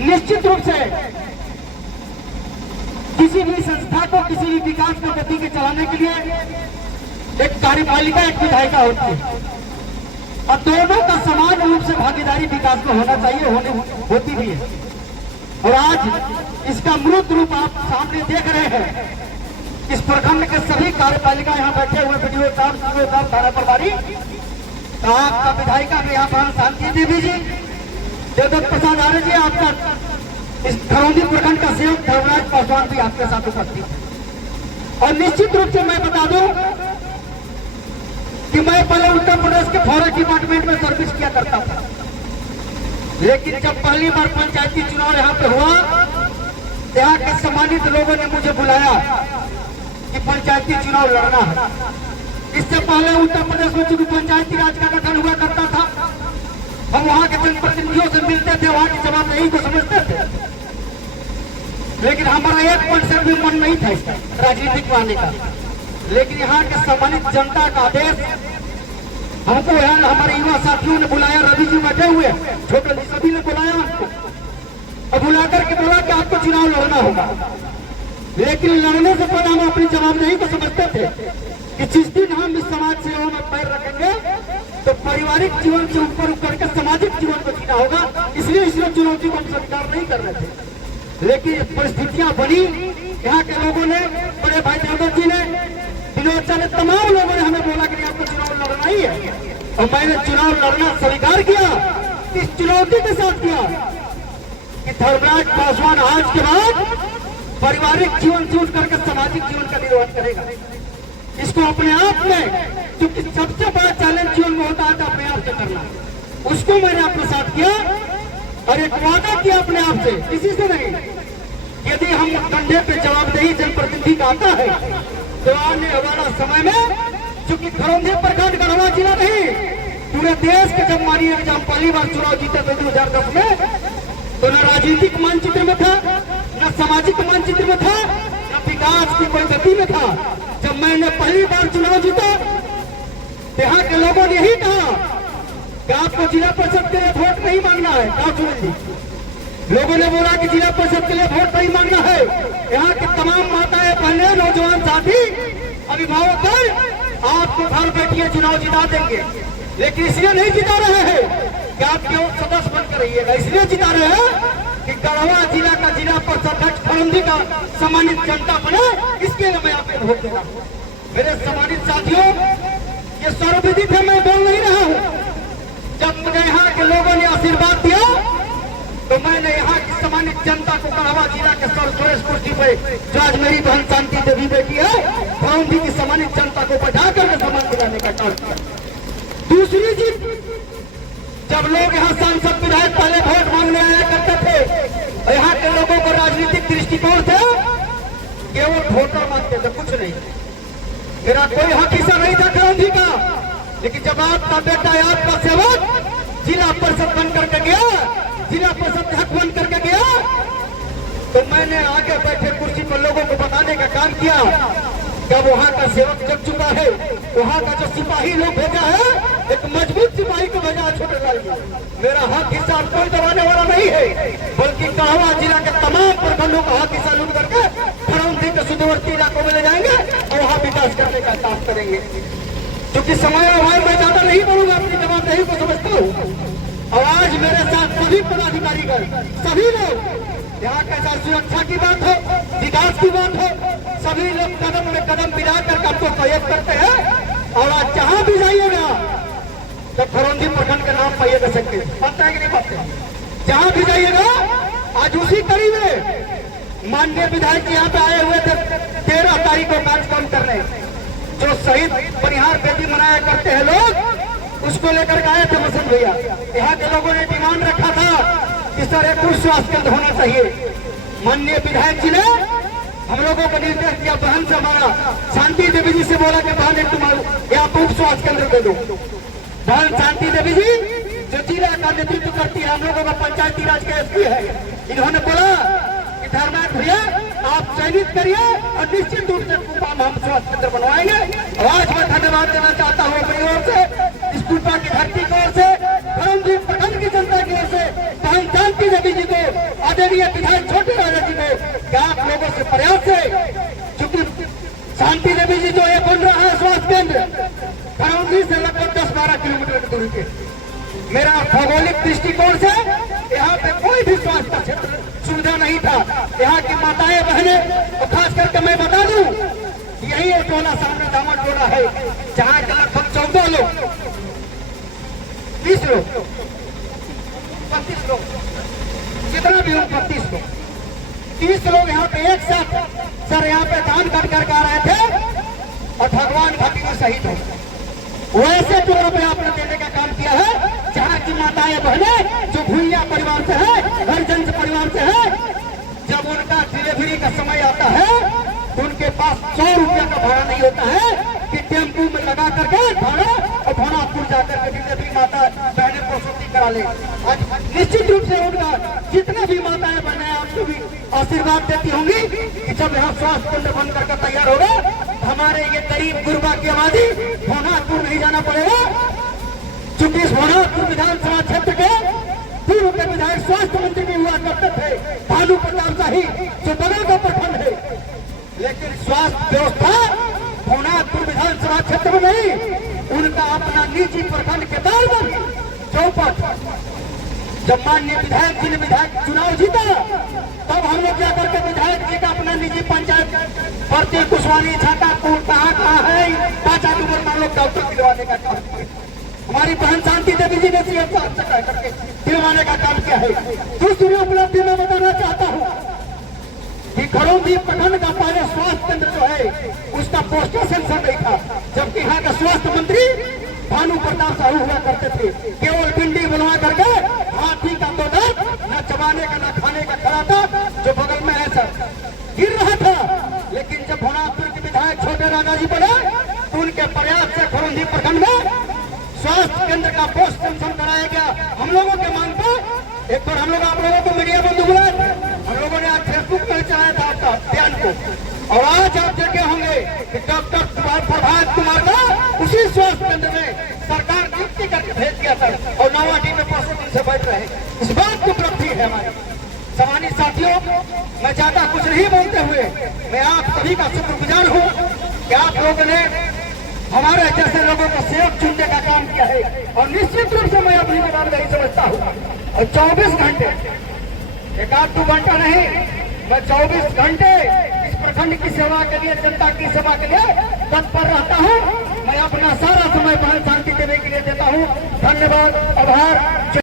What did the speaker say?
निश्चित रूप से किसी भी संस्था को, किसी भी विकास को गति के चलाने के लिए एक कार्यपालिका, एक विधायिका होती है और दोनों का समान रूप से भागीदारी विकास में होना चाहिए, होती भी है। और आज इसका मूर्त रूप आप सामने देख रहे हैं। इस प्रखंड के सभी कार्यपालिका यहाँ बैठे हुए, बीडीओ साहब, सीओ साहब, थाना प्रभारी, आपका विधायिका में यहाँ पर शांति देवी जी, देवदत्त प्रसाद आर्य जी, आपका इस खरौंदी प्रखंड का सेवक धर्मराज पासवान भी आपके साथ उपस्थित है। और निश्चित रूप से मैं बता दूं कि मैं पहले उत्तर प्रदेश के फॉरेस्ट डिपार्टमेंट में सर्विस किया करता था, लेकिन जब पहली बार पंचायती चुनाव यहाँ पे हुआ, यहाँ के सम्मानित लोगों ने मुझे बुलाया कि पंचायती चुनाव लड़ना है। इससे पहले उत्तर प्रदेश में चूंकि पंचायती राज का गठन हुआ करता था, हम वहां के जनप्रतिनिधियों से मिलते थे, वहां की जवाबदेही को समझते थे, लेकिन हमारा 1% भी मन नहीं था इसका राजनीतिक में आने का। लेकिन यहाँ के सम्मानित जनता का आदेश, हमको यहाँ हमारे युवा साथियों ने बुलाया, रवि जी बैठे हुए, छोटे सभी ने बुलाया हमको और बुला करके बोला कि आपको चुनाव लड़ना होगा। लेकिन लड़ने से पहले हम अपनी जवाबदेही को समझते थे कि जिस दिन हम इस समाज सेवा में पैर रखेंगे तो पारिवारिक जीवन से ऊपर उठ के सामाजिक जीवन को जीना होगा। इसलिए इस चुनौती को हम स्वीकार नहीं कर रहे थे, लेकिन परिस्थितियां बनी। यहाँ के लोगों ने, बड़े भाई देवदत्त जी ने, विनोद ने, तमाम लोगों ने हमें बोला कि आपको चुनाव लड़ना ही है, और मैंने चुनाव लड़ना स्वीकार किया। इस चुनौती के साथ किया कि धर्मराज पासवान आज के बाद पारिवारिक जीवन से उठ करके सामाजिक जीवन का निर्वहन करेगा। इसको अपने आप में, क्योंकि सबसे बड़ा चैलेंज जीवन में होता है अपने आप से करना, उसको मैंने अपने साथ किया और एक वादा किया अपने आप से, किसी से नहीं। यदि हम कंधे पे जवाबदेही जनप्रतिनिधि का आता है तो आने वाला समय में, चूंकि खरौंदी प्रखंड गढ़वा जिला नहीं, पूरे देश के जब मानिए जब पहली बार चुनाव जीते थे 2010 में, तो न राजनीतिक मानचित्र में था, न सामाजिक मानचित्र में था, न विकास की कोई गति में था। जब मैंने पहली बार चुनाव जीता, यहाँ के लोगों ने यही कहा कि आपको जिला परिषद के लिए वोट नहीं मांगना है। लोगों ने बोला कि जिला परिषद के लिए वोट नहीं मांगना है। यहाँ के तमाम माताएं, बहनें, नौजवान साथी, अभिभावक आपको घर बैठिए चुनाव जिता देंगे, लेकिन इसलिए नहीं जिता रहे हैं कि आप केवल सदस्य बनकर रहिएगा, इसलिए जिता रहे हैं कि गढ़वा जिला का जिला परिषद अध्यक्ष खरौंदी का सम्मानित जनता बने, इसके लिए मैं आपको वोट दे रहा हूँ। मेरे सम्मानित साथियों, ये सर्वविदित है, मैं बोल नहीं रहा हूँ। जब मुझे यहाँ के लोगों ने आशीर्वाद दिया तो मैंने यहाँ की सम्मानित जनता को गढ़वा जिला के सर्वश्रेष्ठ कुर्सी पे, जो आज मेरी बहन शांति देवी बैठी है, खरौंदी की सम्मानित जनता को बैठा करके सम्मान दिलाने का काम किया। दूसरी चीज, जब लोग यहाँ सांसद विधायक पहले वोट मांगने आया करते थे, और यहाँ के लोगों को राजनीतिक दृष्टिकोण से केवल वोटर मानते थे, कुछ नहीं, मेरा कोई हक हिस्सा नहीं था खरौंदी का। लेकिन जब आपका बेटा, आपका सेवक जिला परिषद बन करके गया, जिला परिषद हक बन करके गया, तो मैंने आगे बैठे कुर्सी पर लोगों को बताने का काम किया कि वहाँ का सेवक जग चुका है, वहाँ का जो सिपाही लोग भेजा है, एक मजबूत सिपाही को भेजा है छोटे लाल जी। मेरा हक हिस्सा कोई दबाने वाला नहीं है, बल्कि गढ़वा जिला के तमाम प्रखंडों का हक हिस्सा लूट करके खरौंदी के सुदूरवर्ती इलाकों में ले जाएंगे और वहाँ विकास करने का काम करेंगे। क्योंकि समय अभाव में ज्यादा नहीं बोलूंगा, अपनी जवाबदेही को समझता हूँ। और आज मेरे साथ सभी पदाधिकारीगण, सभी लोग, यहाँ कैसा सुरक्षा की बात हो, विकास की बात हो, सभी लोग कदम में कदम मिला कर आपको सहयोग करते हैं। और आज जहाँ भी जाइएगा, तो खरौंदी प्रखंड का नाम पाइएगा, सकते पता है कि नहीं पता, जहाँ भी जाइएगा। आज उसी कड़ी में माननीय विधायक यहाँ पे आए हुए थे 13 तारीख को कार्यक्रम करने, जो शहीद परिहार बेटी मनाया करते हैं लोग, उसको लेकर के आए थे वसंत भैया। यहाँ के लोगों ने डिमांड रखा था कि सर एक उप स्वास्थ्य केंद्र होना चाहिए। माननीय विधायक जी ने हम लोगों को निर्देश दिया, बहन से हमारा शांति देवी जी से बोला कि बहन तुम्हारा यहाँ उप स्वास्थ्य केंद्र दे दो। बहन शांति देवी जी जो जिला का नेतृत्व करती है, हम लोगों का पंचायती राज का एसपी है, इन्होंने बोला कि धर्मनाथ भैया आप चयनित करिए और निश्चित रूप से हम स्वास्थ्य केंद्र बनवाएंगे। और आज मैं धन्यवाद देना चाहता हूँ अपनी ओर से स्तूपा की धरती की ओर से, धर्मदीप प्रखंड की जनता की ओर से, बहन शांति देवी जी को, आदरणीय विधायक छोटे राजा जी को, क्या आप लोगों से प्रयास है, क्योंकि शांति देवी जी जो है बन रहा है स्वास्थ्य केंद्र करौंदी से लगभग 10-12 किलोमीटर की दूरी पे। मेरा भौगोलिक दृष्टिकोण से यहाँ पे कोई भी स्वास्थ्य क्षेत्र सुविधा नहीं था। यहाँ की माताएं बहने और खास करके मैं बता दूं, यही एक टोला सामने दामन टोला है जहाँ के लगभग 14 लोग, 20 लोग, 25 लोग, जितना भी हो 25 लोग, 30 लोग यहाँ पे एक साथ सर यहाँ पे धान कट कर आ रहे थे और भगवान घाटी में शहीद हो गए। वैसे टोलों पे आपने देने का काम किया है जहाँ की माताएं बहने जो भूइया परिवार से है, हरिजन परिवार से है, जब उनका डिलीवरी का समय आता है तो उनके पास 100 रुपया का भाड़ा नहीं होता है कि टेम्पू में लगा करके भाड़ा और भानापुर जाकर के डिलीवरी माता बहने प्रसूति करा ले। आज निश्चित रूप से उनका जितने भी माताएं बहने आपको भी आशीर्वाद देती होंगी कि जब यहाँ स्वास्थ्य केंद्र बन करके तैयार होगा हमारे ये गरीब गुरबा की आबादी भानापुर नहीं जाना पड़ेगा, क्योंकि इस भानापुर विधानसभा क्षेत्र के पूर्व के विधायक स्वास्थ्य मंत्री भी हुआ करते थे भानु प्रताप शाही जो बगल का प्रखंड है, लेकिन स्वास्थ्य व्यवस्था भानापुर विधानसभा क्षेत्र में नहीं, उनका अपना निजी प्रखंड के दौर में चौपट जब माननीय विधायक जी ने विधायक चुनाव जीता तब हम लोग जाकर के विधायक जी का अपना निजी पंचायत भर्ती कुशवानी छातापुर कहाँ है 5 अक्टूबर में हम लोग डॉक्टर दिलवाने का काम किया। हमारी बहन शांति देवी जी ने सीएम साहब से कह करके दिलवाने का काम किया है। दूसरी उपलब्धि में बताना चाहता हूँ कि करौंदी प्रखंड का पहले स्वास्थ्य केंद्र जो है उसका पोस्टर सेंसर नहीं था, जबकि यहाँ का स्वास्थ्य मंत्री भानु प्रताप साहू हुआ करते थे, केवल भिंडी बनवा करके हाथी का तो न चबाने का न खाने का खड़ा था जो बगल में है सर गिर रहा था। लेकिन जब भानापुर के विधायक छोटे राजा जी बने तो उनके प्रयास से करौंदी प्रखंड में स्वास्थ्य केंद्र का पोस्ट सेंसर कराया गया। हम लोगों के मांग पर एक बार हम लोग आप लोगों को मीडिया बंधु बुलाए थे, हम लोगों ने आज फेसबुक पर चलाया था आपका बयान को, और आज आप देखे होंगे कि डॉक्टर प्रभात कुमार का उसी स्वास्थ्य केंद्र में सरकार नियुक्ति करके भेज दिया था और नवाडी में 500 दिन से बैठ रहे। इस बात की उपलब्धि है हमारी। सम्मानित साथियों, मैं ज्यादा कुछ नहीं बोलते हुए मैं आप सभी का शुक्रगुजार हूँ कि आप लोगों ने हमारे जैसे लोगों को सेवक चुनने का काम किया है, और निश्चित रूप से मैं अपनी जवाब नहीं समझता हूँ। और 24 घंटे 1-2 घंटा नहीं, मैं 24 घंटे इस प्रखंड की सेवा के लिए, जनता की सेवा के लिए तत्पर रहता हूँ। मैं अपना सारा समय बहन शांति देने के लिए देता हूँ। धन्यवाद, आभार।